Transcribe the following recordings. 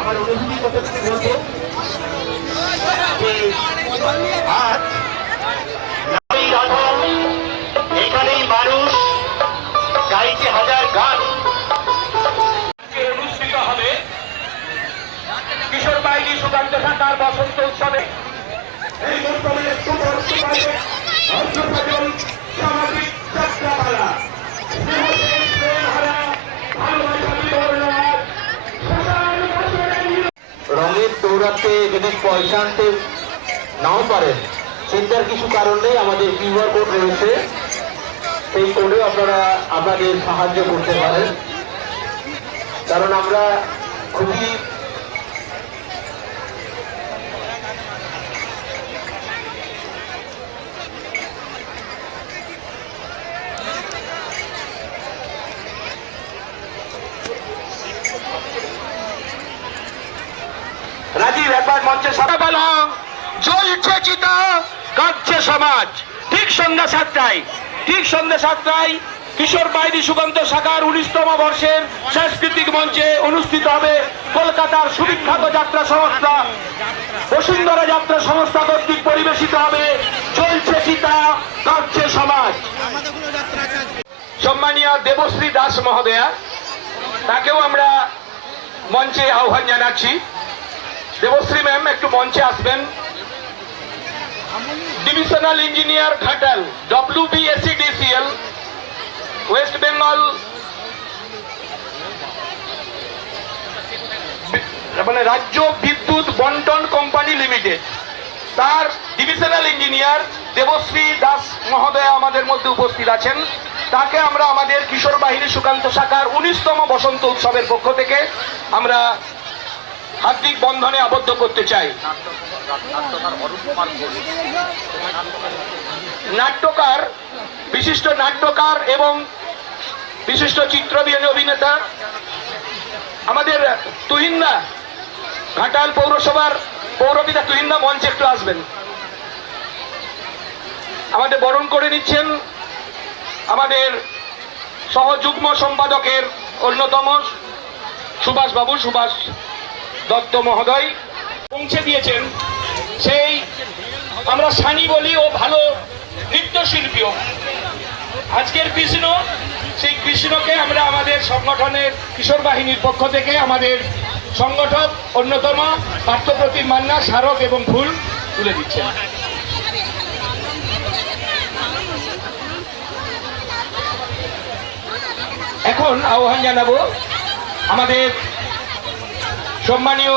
আমার অনুভূতি কতটুকু বলব আজ এখানেই মানুষ, গাইছে হাজার গান। অনুষ্ঠিত হবে কিশোর বাহিনী সুকান্ত শাখার বসন্ত উৎসবে। সামাজিক যাত্রাপালা। দৌড়াতে যদি পয়সা আনতে নাও পারেন, চিন্তার কিছু কারণ নেই, আমাদের কিউআর কোড রয়েছে। সেই কোডে আপনারা আপনাদের সাহায্য করতে পারেন। কারণ আমরা খুবই সকালবেলা জ্বলছে চিতা, কাঁদছে সমাজ। ঠিক সন্ধ্যা সাতটায়, ঠিক সাতটায় কিশোর সুগন্ধ শাখার উনিশতম বর্ষের সাংস্কৃতিক মঞ্চে অনুষ্ঠিত হবে কলকাতার সুবিখ্যাত যাত্রা সংস্থা। বসুন্ধরা যাত্রা সংস্থা কর্তৃক পরিবেশিত হবে চলছে চিতা, কাঁদছে সমাজ। সম্মানীয় দেবশ্রী দাস মহোদয়া, তাকেও আমরা মঞ্চে আহ্বান জানাচ্ছি। দেবশ্রী ম্যাম, একটু মঞ্চে আসবেন। Divisional engineer Ghatal W BSCDCL West Bengal মানে রাজ্য বিদ্যুৎ বন্টন কোম্পানি লিমিটেড। তার ডিভিশনাল ইঞ্জিনিয়ার দেবশ্রী দাস মহোদয় আমাদের মধ্যে উপস্থিত আছেন। তাকে আমরা আমাদের কিশোর বাহিনী সুকান্ত শাখার উনিশতম বসন্ত উৎসবের পক্ষ থেকে আমরা হার্দিক বন্ধনে আবদ্ধ করতে চাই। নাট্যকার, বিশিষ্ট নাট্যকার এবং বিশিষ্ট চিত্রবিহীন অভিনেতা, আমাদের তুহিন্দা, ঘাটাল পৌরসভার পৌরপিতা তুহিন্দা মঞ্চে একটু আসবেন। আমাদের বরণ করে নিচ্ছেন আমাদের সহযুগ্ম সম্পাদকের অন্যতম সুভাষ বাবু সুভাষ দত্ত মহোদয় পৌঁছে দিয়েছেন। সেই আমরা সানি বলি, ও ভালো নৃত্যশিল্পীও আজকের কৃষ্ণ, সেই কৃষ্ণকে আমরা আমাদের সংগঠনের কিশোর বাহিনীর পক্ষ থেকে আমাদের সংগঠক অন্যতম পার্থপ্রতিম মান্না, স্মারক এবং ফুল তুলে দিচ্ছেন। এখন আহ্বান জানাব আমাদের সম্মানীয়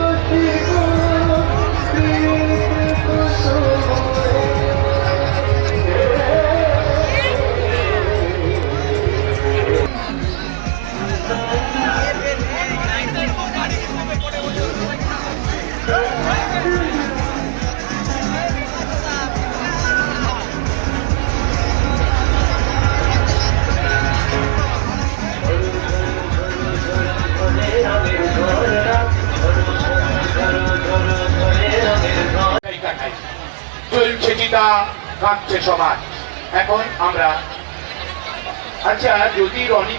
কাঁদছে সমাজ। এখন আমরা আচ্ছা যদি রনি